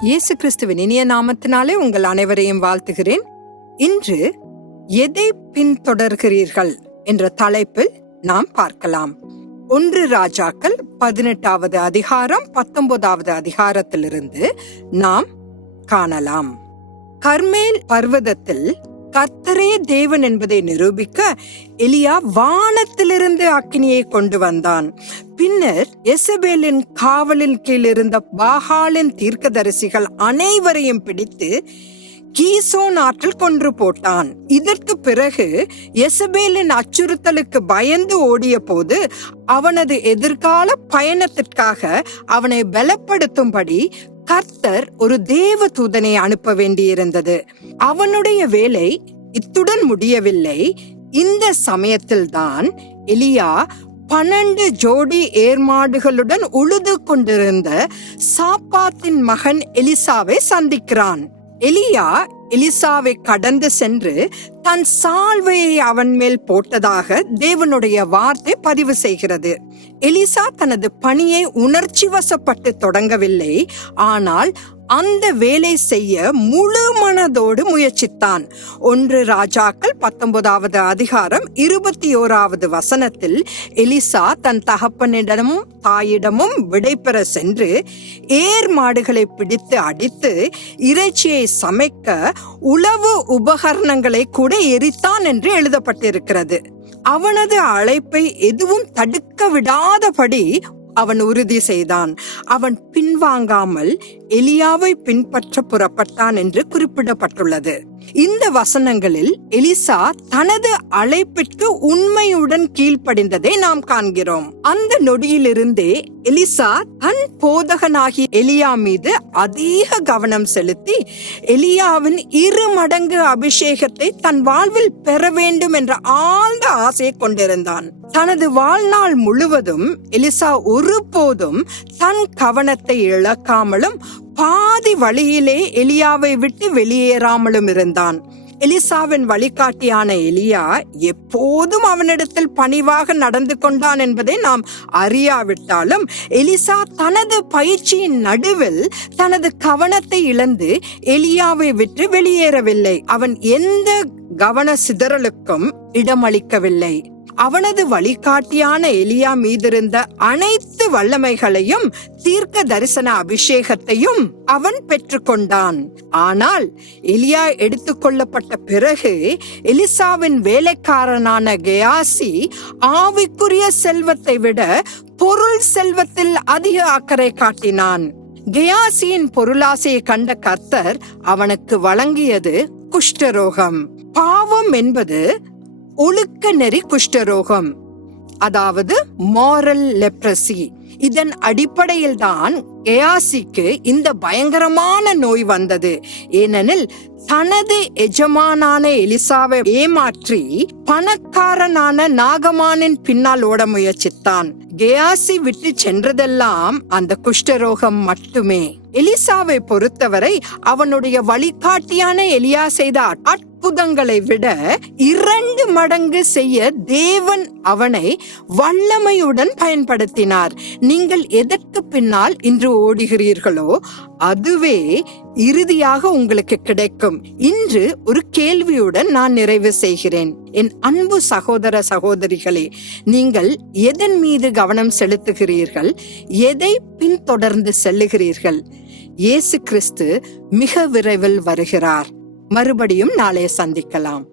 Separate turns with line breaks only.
இயேசு கிறிஸ்துவின் இனிய நாமத்தினாலே உங்கள் அனைவரையும் வாழ்த்துகிறேன். இன்று எதை பின்தொடர்கிறீர்கள் என்ற தலைப்பில் நாம் பார்க்கலாம். ஒன்று ராஜாக்கள் பதினெட்டாவது அதிகாரம் பத்தொன்பதாவது அதிகாரத்திலிருந்து நாம் காணலாம். கர்மேல் பர்வதத்தில் கர்த்தரே தேவன் என்பதை நிரூபிக்க எலியா வானத்திலிருந்து அக்னியை கொண்டு வந்தான். பின்னர் எசபேலின் காவலின் கீழ் இருந்த பாகாலின் தீர்க்கதரிசிகள் அனைவரையும் பிடித்து கீசோன் ஆற்றில் கொன்று போட்டான். இதற்கு பிறகு எசபேலின் அச்சுறுத்தலுக்கு பயந்து ஓடிய போது அவனது எதிர்கால பயணத்திற்காக அவனை பலப்படுத்தும்படி கர்த்தர் ஒரு தேவ தூதனை அனுப்ப வேண்டியிருந்தது. அவனுடைய வேலை இத்துடன் முடியவில்லை. இந்த சமயத்தில்தான் எலியா பன்னெண்டு ஜோடி ஏர்மாடுகளுடன் உழுது கொண்டிருந்த சாப்பாத்தின் மகன் எலிசாவை சந்திக்கிறான். எலியா எலிசாவை கடந்து சென்று தன் சால்வையை அவன் மேல் போட்டதாக தேவனுடைய வார்த்தை பதிவு செய்கிறது. எலிசா தனது பணியை உணர்ச்சி வசப்பட்டு தொடங்கவில்லை. ஆனால் அந்த வேலை செய்ய முழு மனதோடு முயற்சித்தான். ஒன்று ராஜாக்கள் பத்தொன்பதாவது அதிகாரம் இருபத்தி ஓராவது வசனத்தில் எலிசா தன் தகப்பனிடமும் தாயிடமும் விடைபெற சென்று ஏர் மாடுகளை பிடித்து அடித்து இறைச்சியை சமைக்க உளவு உபகரணங்களை கூட எரித்தான் என்று எழுதப்பட்டிருக்கிறது. அவனது அழைப்பை எதுவும் தடுக்க விடாதபடி அவன் உறுதி செய்தான். அவன் பின்வாங்காமல் எலியாவை பின்பற்ற புறப்பட்டான் என்று குறிப்பிடப்பட்டுள்ளது. இந்த வசனங்களில் எலிசா தனது அழைப்பிற்கு உண்மையுடன் கீழ்ப்படிந்ததை நாம் காண்கிறோம். அந்த நொடியிலிருந்தே எலிசா தன் போதகனாகி எலியா மீது அதிக கவனம் செலுத்தி எலியாவின் இரு மடங்கு அபிஷேகத்தை தன் வாழ்வில் பெற வேண்டும் என்ற ஆழ்ந்த ஆசையை கொண்டிருந்தான். தனது வாழ்நாள் முழுவதும் எலிசா ஒருபோதும் தன் கவனத்தை இழக்காமலும் பாதி வழியிலே எலியாவை விட்டு வெளியேறாமலும் இருந்தான். எலிசாவின் வழிகாட்டியான எலியா எப்போதும் அவனிடத்தில் பணிவாக நடந்து கொண்டான் என்பதை நாம் அறியாவிட்டாலும் எலிசா தனது பயிற்சியின் நடுவில் தனது கவனத்தை இழந்து எலியாவை விட்டு வெளியேறவில்லை. அவன் எந்த கவன சிதறலுக்கும் இடமளிக்கவில்லை. அவனது வழிகாட்டியான எலியா மீதிருந்த அனைத்து வல்லமைகளையும் தீர்க்க தரிசன அபிஷேகத்தையும் அவன் பெற்றுக்கொண்டான். ஆனால் எலியா எடுத்துக்கொள்ளப்பட்ட பிறகு எலிசாவின் வேலைக்காரனான கெயாசி ஆவிக்குரிய செல்வத்தை விட பொருள் செல்வத்தில் அதிக அக்கறை காட்டினான். கெயாசியின் பொருளாசையை கண்ட கர்த்தர் அவனுக்கு வழங்கியது குஷ்டரோகம். பாவம் என்பது ஒழுக்க நெறி குஷ்டரோகம். அதாவது மாரல் லெப்ரசி இதன் அடிப்படையில் தான் கெயாசிக்கு இந்த பயங்கரமான நோய் வந்தது. ஏனெனில் தனது எஜமானான எலிசாவை ஏமாற்றி பணக்காரனான நாகமானின் பின்னால் ஓட முயற்சித்தான். கெயாசி விட்டு சென்றதெல்லாம் அந்த குஷ்டரோகம் மட்டுமே. எலிசாவை பொறுத்தவரை அவனுடைய வழிகாட்டியான எலியா செய்த அற்புதங்களை விட இரண்டு மடங்கு செய்ய தேவன் அவனை வல்லமையுடன் பயன்படுத்தினார். நீங்கள் எதற்கு பின்னால் இன்று ஓடுகிறீர்களோ அதுவே இறுதியாக உங்களுக்கு கிடைக்கும். இன்று ஒரு கேள்வியுடன் நான் நிறைவு செய்கிறேன். என் அன்பு சகோதர சகோதரிகளே நீங்கள் எதன் மீது கவனம் செலுத்துகிறீர்கள்? எதை பின்தொடர்ந்து செல்லுகிறீர்கள்? இயேசு கிறிஸ்து மிக விரைவில் வருகிறார். மறுபடியும் நாளை சந்திக்கலாம்.